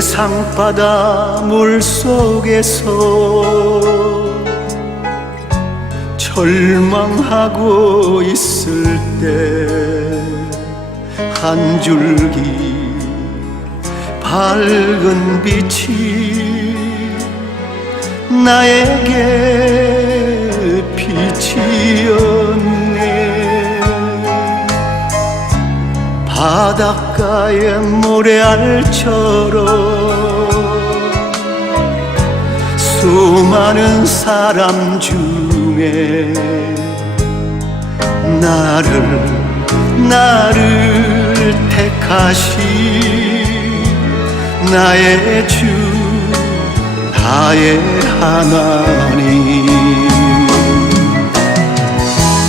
세상바다 물속에서 절망하고 있을 때 한 줄기 밝은 빛이 나에게 비치었네. 바닷가의 모래알처럼 수많은 사람 중에 나를 택하신 나의 주 나의 하나님.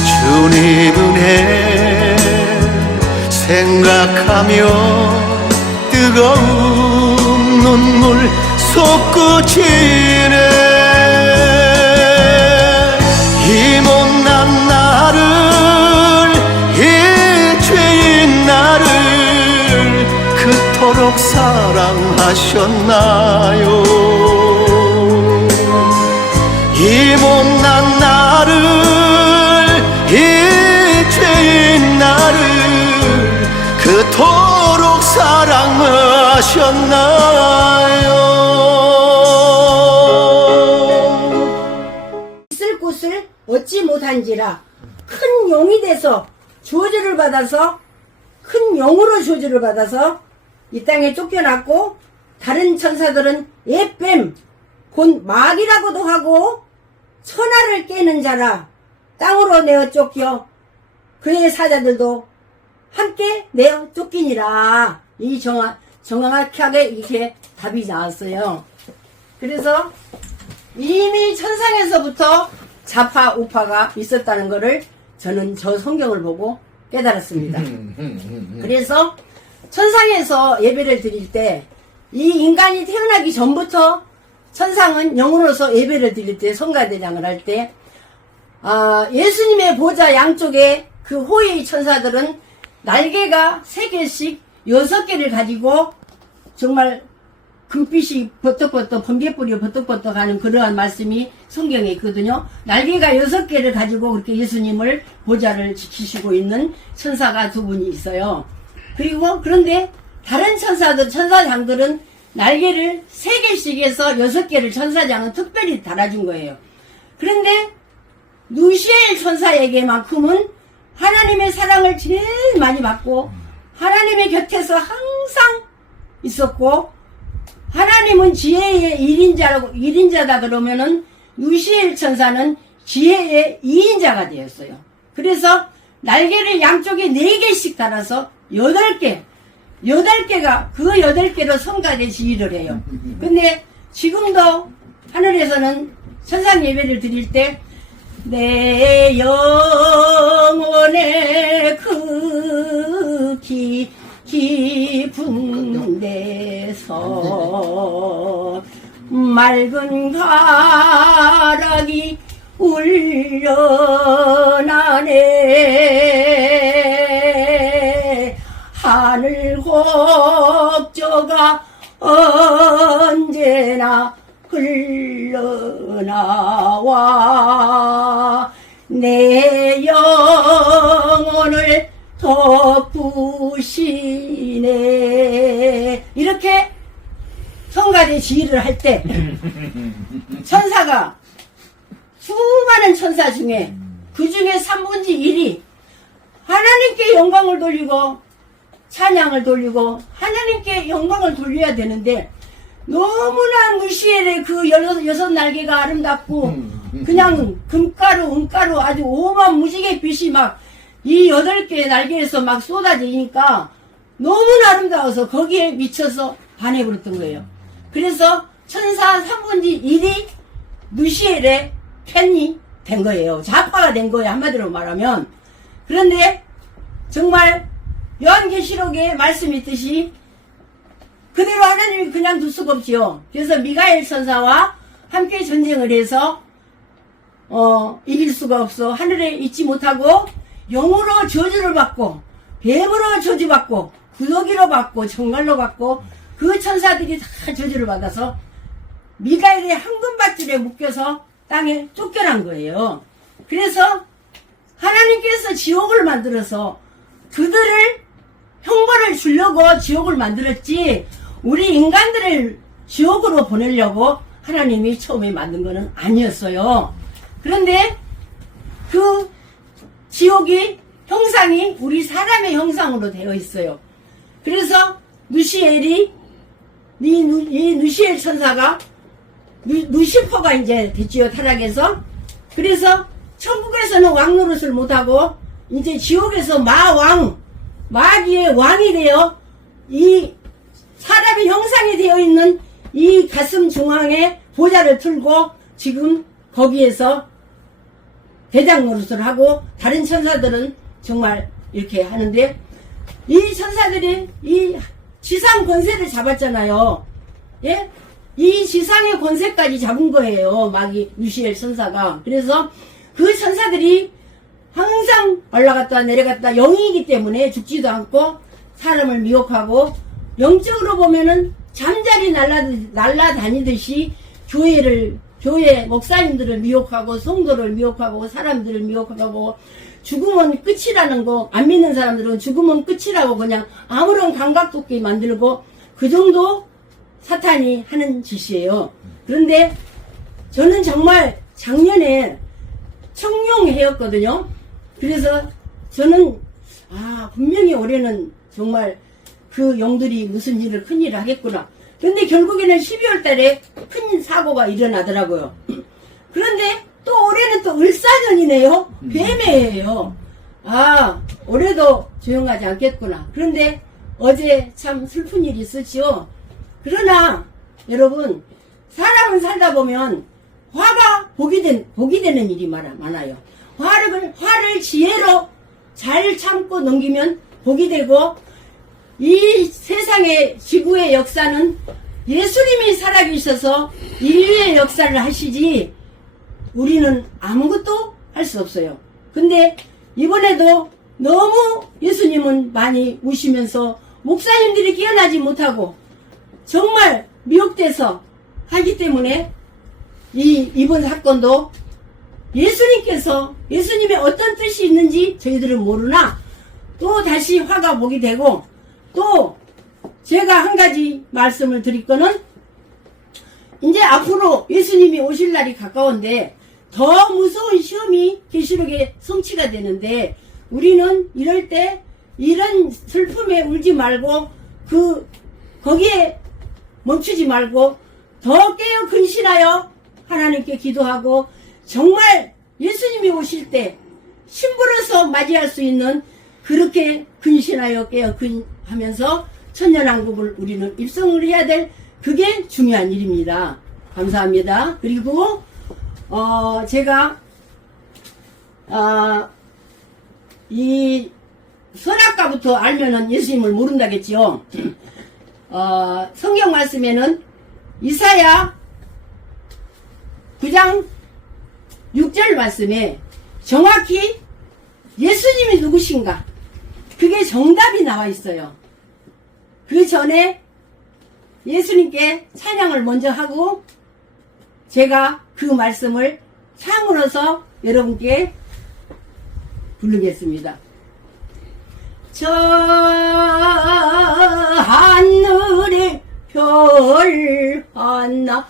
주님 은혜 생각하며 뜨거운 눈물 솟구치네. 이 못난 나를, 이 죄인 나를 그토록 사랑하셨나요. 이 못난 나를, 이 죄인 나를 그토록 사랑하셨나요. 있을 곳을 얻지 못한지라 큰 용이 돼서 저주를 받아서, 큰 용으로 저주를 받아서 이 땅에 쫓겨났고, 다른 천사들은 예뱀 곧 마귀라고도 하고 천하를 깨는 자라 땅으로 내어 쫓겨 그의 사자들도 함께 내어 쫓기니라. 이 정확하게 이렇게 답이 나왔어요. 그래서 이미 천상에서부터 좌파 우파가 있었다는 것을 저는 저 성경을 보고 깨달았습니다. 그래서 천상에서 예배를 드릴 때, 이 인간이 태어나기 전부터 천상은 영으로서 예배를 드릴 때, 성가대장을 할 때, 예수님의 보좌 양쪽에 그 호의 천사들은 날개가 3개씩 6개를 가지고 정말 금빛이 버떡버떡, 번개불이 버떡버떡 하는 그러한 말씀이 성경에 있거든요. 날개가 6개를 가지고 그렇게 예수님을 보좌를 지키시고 있는 천사가 2분이 있어요. 그리고 그런데 다른 천사장들은 날개를 3개씩 해서 6개를 천사장은 특별히 달아준 거예요. 그런데 누시엘 천사에게만큼은 하나님의 사랑을 제일 많이 받고 하나님의 곁에서 항상 있었고, 하나님은 지혜의 1인자다 그러면은 누시엘 천사는 지혜의 2인자가 되었어요. 그래서 날개를 양쪽에 4개씩 달아서 8개가 그 8개로 성가대 지휘를 해요. 근데 지금도 하늘에서는 천상 예배를 드릴 때 내 영혼의 그 깊은 데서 맑은 가락이 울려나네. 하늘 곡조가 언제나 흘러나와 내 영혼을 덮으시네. 이렇게 성가대 지휘를 할 때 천사가, 수많은 천사 중에 그 중에 3분의 1이 하나님께 영광을 돌리고 찬양을 돌리고 하나님께 영광을 돌려야 되는데, 너무나 누시엘의 그 6날개가 아름답고 그냥 금가루 은가루 아주 오만무지개 빛이 막 이 8개의 날개에서 막 쏟아지니까 너무나 아름다워서 거기에 미쳐서 반해버렸던 거예요. 그래서 천사 3분의 1이 누시엘의 팬이 된 거예요. 좌파가 된 거예요, 한마디로 말하면. 그런데 정말 요한계시록에 말씀이 있듯이 그대로 하나님이 그냥 둘 수가 없지요. 그래서 미가엘 천사와 함께 전쟁을 해서 이길 수가 없어. 하늘에 있지 못하고 영으로 저주를 받고 뱀으로 저주받고 구더기로 받고 정갈로 받고 그 천사들이 다 저주를 받아서 미가엘의 황금밧줄에 묶여서 땅에 쫓겨난 거예요. 그래서 하나님께서 지옥을 만들어서 그들을 형벌을 주려고 지옥을 만들었지, 우리 인간들을 지옥으로 보내려고 하나님이 처음에 만든 거는 아니었어요. 그런데 그 지옥이 형상이 우리 사람의 형상으로 되어 있어요. 그래서 누시엘이 이 누시엘 천사가 누시퍼가 이제 됐지요, 타락해서. 그래서 천국에서는 왕 노릇을 못하고 이제 지옥에서 마귀의 왕이 되어 이 사람의 형상이 되어 있는 이 가슴 중앙에 보좌를 틀고 지금 거기에서 대장 노릇을 하고, 다른 천사들은 정말 이렇게 하는데, 이 천사들이 이 지상 권세를 잡았잖아요. 예? 이 지상의 권세까지 잡은 거예요, 마귀 누시엘 천사가. 그래서 그 천사들이 항상 올라갔다 내려갔다 영이기 때문에 죽지도 않고 사람을 미혹하고, 영적으로 보면은 잠자리 날라다니듯이 교회 목사님들을 미혹하고 성도를 미혹하고 사람들을 미혹하고, 죽으면 끝이라는 거, 안 믿는 사람들은 죽으면 끝이라고 그냥 아무런 감각도 없게 만들고, 그 정도 사탄이 하는 짓이에요. 그런데 저는 정말 작년에 청룡해였거든요. 그래서 저는 분명히 올해는 정말 그 영들이 무슨 일을 큰일을 하겠구나. 근데 결국에는 12월 달에 큰 사고가 일어나더라고요. 그런데 또 올해는 또 을사년이네요. 뱀해예요. 올해도 조용하지 않겠구나. 그런데 어제 참 슬픈 일이 있었지요. 그러나 여러분, 사람은 살다 보면 화가 복이 되는 일이 많아요. 화를 지혜로 잘 참고 넘기면 복이 되고, 이 세상의 지구의 역사는 예수님이 살아계셔서 인류의 역사를 하시지 우리는 아무것도 할 수 없어요. 근데 이번에도 너무 예수님은 많이 우시면서 목사님들이 깨어나지 못하고 정말 미혹돼서 하기 때문에 이번 사건도 예수님의 어떤 뜻이 있는지 저희들은 모르나 또 다시 화가 목이 되고, 또 제가 한 가지 말씀을 드릴 거는, 이제 앞으로 예수님이 오실 날이 가까운데 더 무서운 시험이 계시록에 성취가 되는데, 우리는 이럴 때 이런 슬픔에 울지 말고 거기에 멈추지 말고 더 깨어 근신하여 하나님께 기도하고, 정말 예수님이 오실 때 심부러서 맞이할 수 있는 그렇게 근신하여 깨어 하면서 천년왕국을 우리는 입성을 해야 될, 그게 중요한 일입니다. 감사합니다. 그리고 제가 이 선악과부터 알면은 예수님을 모른다겠지요. 성경 말씀에는 이사야 9장 6절 말씀에 정확히 예수님이 누구신가, 그게 정답이 나와 있어요. 그 전에 예수님께 찬양을 먼저 하고 제가 그 말씀을 창으로서 여러분께 부르겠습니다. 저 하늘에 별 하나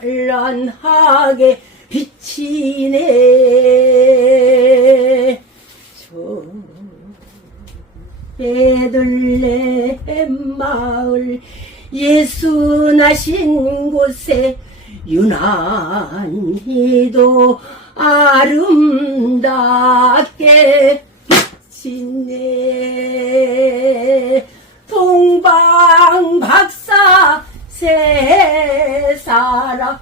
찬란하게 비치네. 저 베들레헴 마을 예수 나신 곳에 유난히도 아름답게 비치네. 동방박사 세 사람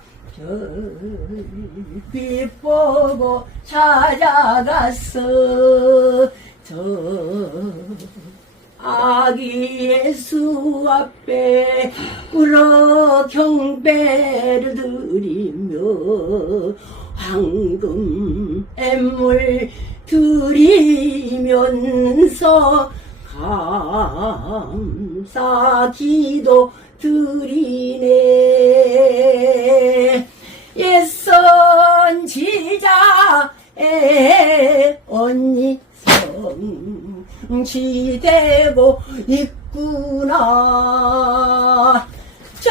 별빛 보고 찾아갔어. 저 아기 예수 앞에 울어 경배를 드리며 황금 앰물 드리면서 감사 기도 드리네. 옛선지자의 언니 성취되고 있구나. 저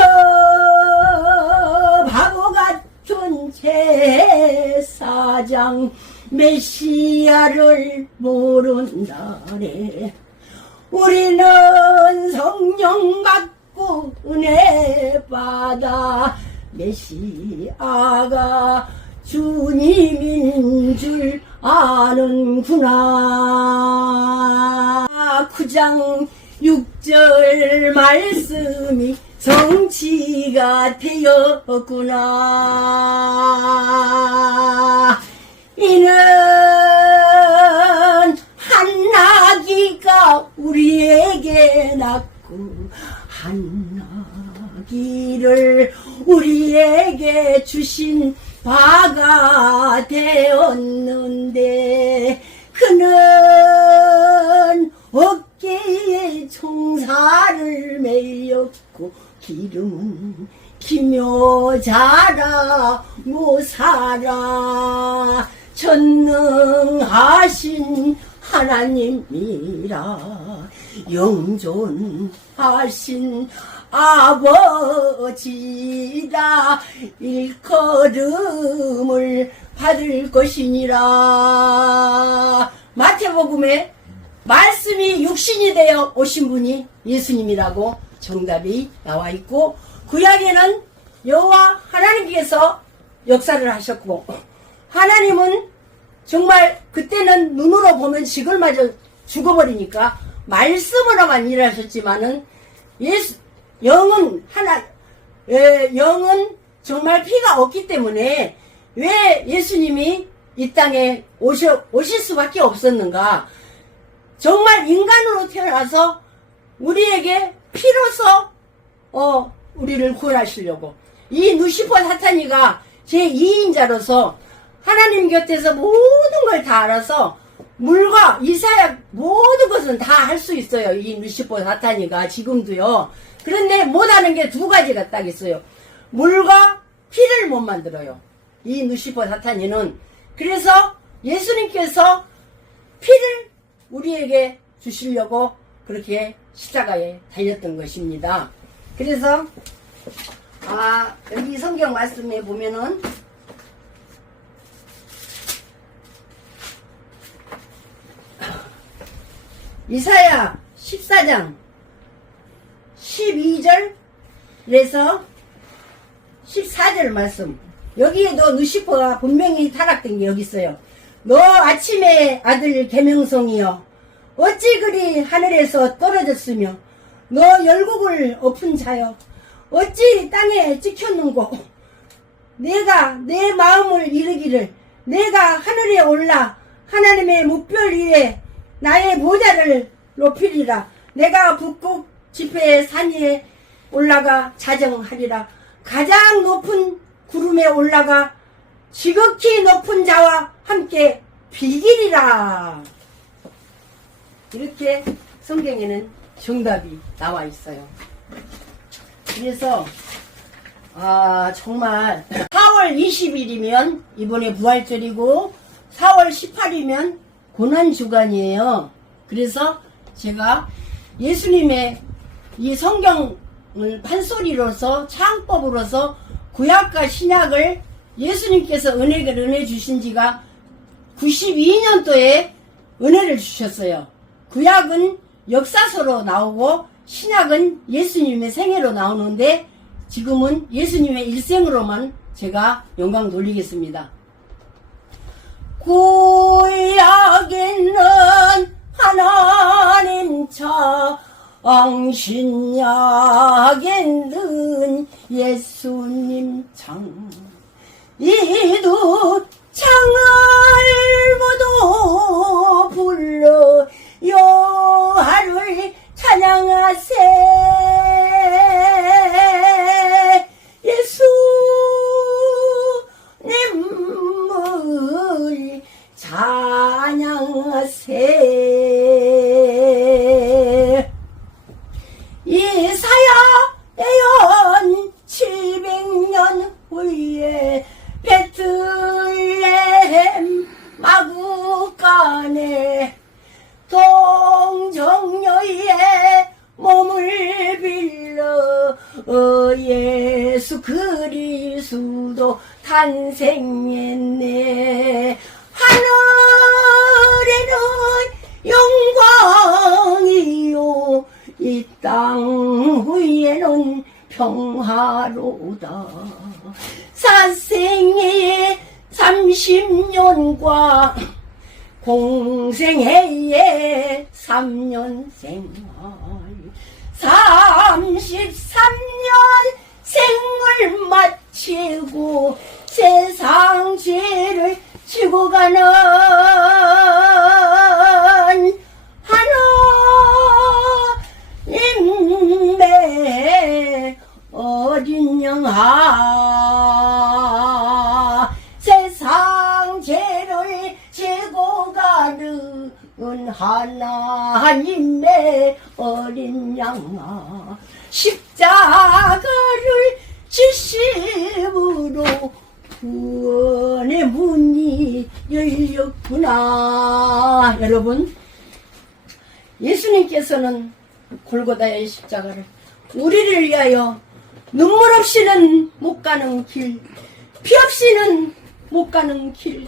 바보 같은 제사장 메시아를 모른다네. 우리는 성령 받고 은혜 받아 메시아가 주님인 줄 아는구나. 9장 6절 말씀이 성취가 되었구나. 이는 한나기가 우리에게 낳고 한나기를 우리에게 주신 바가 되었는데, 그는 어깨에 총살을 매였고 기름은 기묘 자라 모사라. 전능하신 하나님이라 영존하신 아버지라. 일컬음을 받을 것이니라. 마태복음에 말씀이 육신이 되어 오신 분이 예수님이라고 정답이 나와 있고, 구약에는 여호와 하나님께서 역사를 하셨고, 하나님은 정말 그때는 눈으로 보면 지글마저 죽어버리니까 말씀으로만 일하셨지만은 영은 영은 정말 피가 없기 때문에 왜 예수님이 이 땅에 오실 수밖에 없었는가? 정말 인간으로 태어나서 우리에게 피로서 우리를 구원하시려고. 이 누시퍼 사탄이가 제2인자로서 하나님 곁에서 모든 걸 다 알아서 물과 이사야 모든 것은 다 할 수 있어요. 이 누시퍼 사탄이가 지금도요. 그런데 못하는 게 두 가지가 딱 있어요. 물과 피를 못 만들어요. 이 누시퍼 사탄이는. 그래서 예수님께서 피를 우리에게 주시려고 그렇게 십자가에 달렸던 것입니다. 그래서 여기 성경 말씀에 보면은 이사야 14장 12절에서 14절 말씀, 여기에도 누시퍼가 분명히 타락된 게 여기 있어요. 너 아침의 아들 계명성이여, 어찌 그리 하늘에서 떨어졌으며 너 열국을 엎은 자여, 어찌 땅에 찍혔는고. 내가 내 마음을 이르기를 내가 하늘에 올라 하나님의 묵별 위에 나의 보좌를 높이리라. 내가 북극 지폐의 산 위에 올라가 자정하리라. 가장 높은 구름에 올라가 지극히 높은 자와 함께 비기리라. 이렇게 성경에는 정답이 나와 있어요. 그래서 정말 4월 20일이면 이번에 부활절이고 4월 18일이면 고난주간이에요. 그래서 제가 예수님의 이 성경을 판소리로서 창법으로서 구약과 신약을 예수님께서 은혜 주신 지가 92년도에 은혜를 주셨어요. 구약은 역사서로 나오고 신약은 예수님의 생애로 나오는데 지금은 예수님의 일생으로만 제가 영광 돌리겠습니다. 구약에는 하나님 장, 신약에는 예수님 장, 이 두 창을 모두 불러 여호와를 찬양하세. 예수님을 찬양하세. 예수 그리스도 탄생했네. 하늘에는 영광이요 이 땅 위에는 평화로다. 사생의 30년과 공생애의 3년 생활 33년 생을 마치고 세상 죄를 지고 가는 하나님의 어린 양아 세상 죄를 지고 가는 하나님의 어린 양아 십자가를 지심으로 구원의 문이 열렸구나. 여러분, 예수님께서는 골고다의 십자가를 우리를 위하여 눈물 없이는 못 가는 길, 피 없이는 못 가는 길,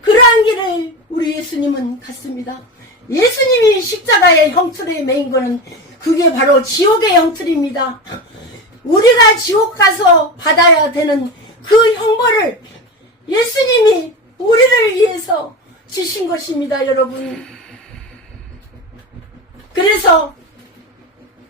그러한 길을 우리 예수님은 갔습니다. 예수님이 십자가의 형틀에 매인 거는 그게 바로 지옥의 형틀입니다. 우리가 지옥 가서 받아야 되는 그 형벌을 예수님이 우리를 위해서 지신 것입니다, 여러분. 그래서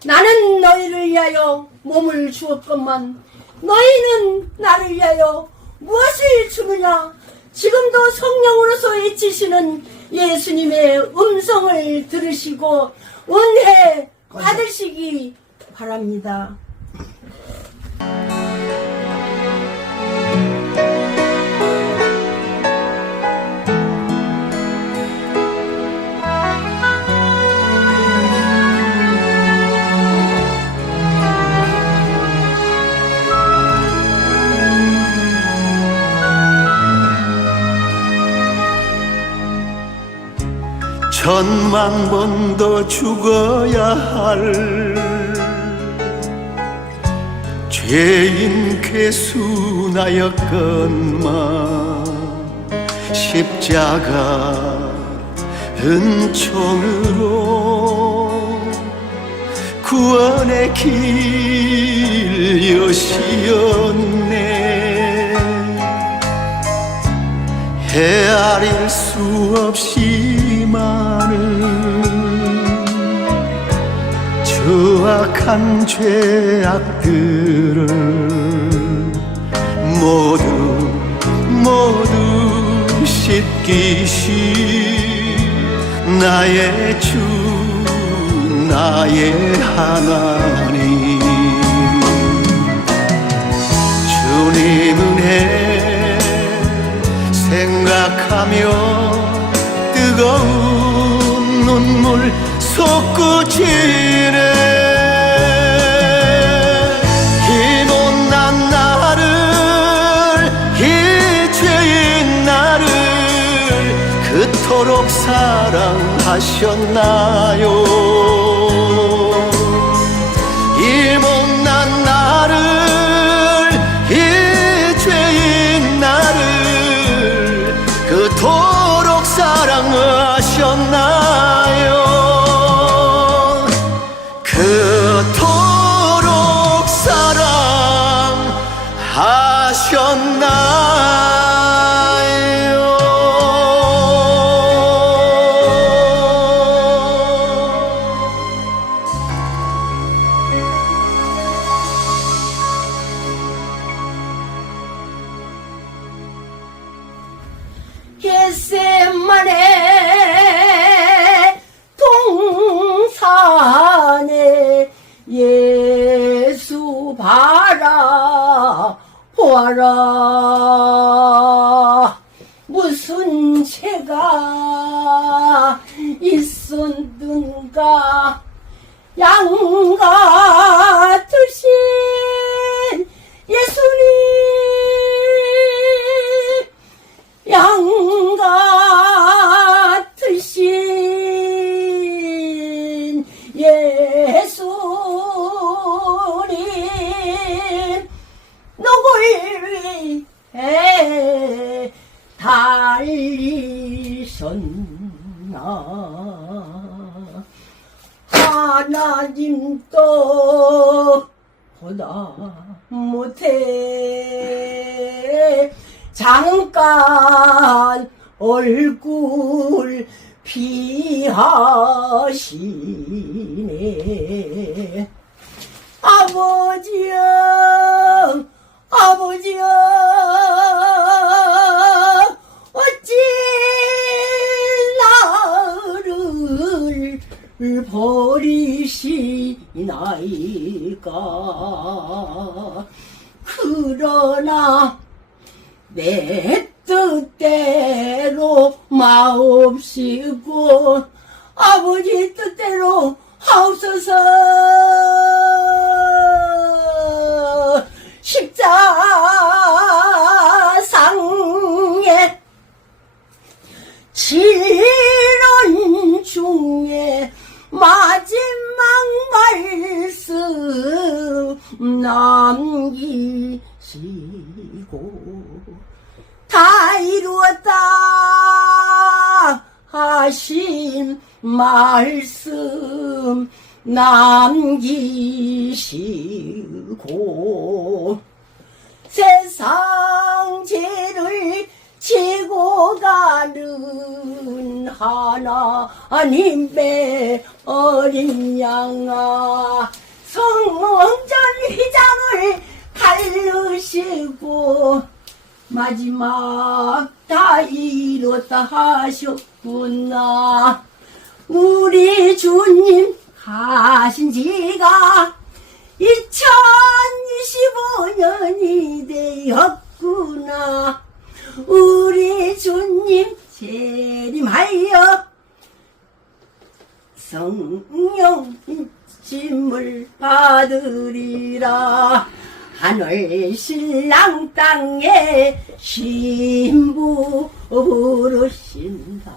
나는 너희를 위하여 몸을 주었건만 너희는 나를 위하여 무엇을 주느냐. 지금도 성령으로서 외치시는 예수님의 음성을 들으시고 은혜 받으시기 바랍니다. 천만 번 더 죽어야 할 죄인 괴수 나였건만 십자가 은총으로 구원의 길 여시었네. 헤아릴 수 없이 많은 추악한 죄악들을 모두 씻기신 나의 주 나의 하나님. 주님 은혜 생각하며 뜨거운 눈물 솟구치네. 이 못난 나를, 이 죄인 나를 그토록 사랑하셨나요. 이 못난 나를, 이 죄인 나를 그토록 사랑하셨나요. 그토록 사랑하셨나요. 겟세마네 동산에 예수 보아라. 무슨 죄가 있었는가. 양 같으신 예수님, 양 같으신 예수님, 위해 달리셨나. 하나님도 보다 못해 잠깐 얼굴 피하시네. 아버지여, 아버지여, 어찌 나를 버리시나이까. 그러나 내 뜻대로 마옵시고 아버지 뜻대로 하옵소서. 십자상에 질원 중에 마지막 말씀 남기시고 다 이루었다 하신 말씀 남기시고 세상 죄를 지고 가는 하나님의 어린 양아, 성전 휘장을 가르시고 마지막 다 이뤘다 하셨구나. 우리 주님 가신 지가 2025년이 되었구나. 우리 주님 재림하여 성령 인침을 받으리라. 하늘 신랑 땅에 신부 부르신다.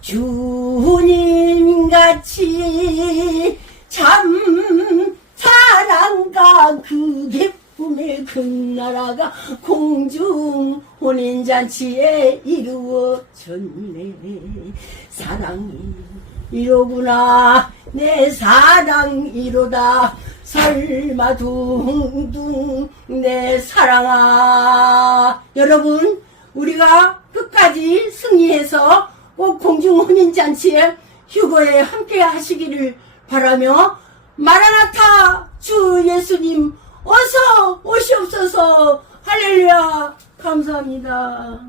주님같이 참 사랑과 그 기쁨의 그 나라가 공중 혼인잔치에 이루어졌네. 사랑이 이로구나. 내 사랑이로다. 설마 둥둥 내 사랑아. 여러분, 우리가 끝까지 승리해서 꼭 공중 혼인잔치에 휴거에 함께 하시기를 바라며, 마라나타 주 예수님 어서 오시옵소서. 할렐루야. 감사합니다.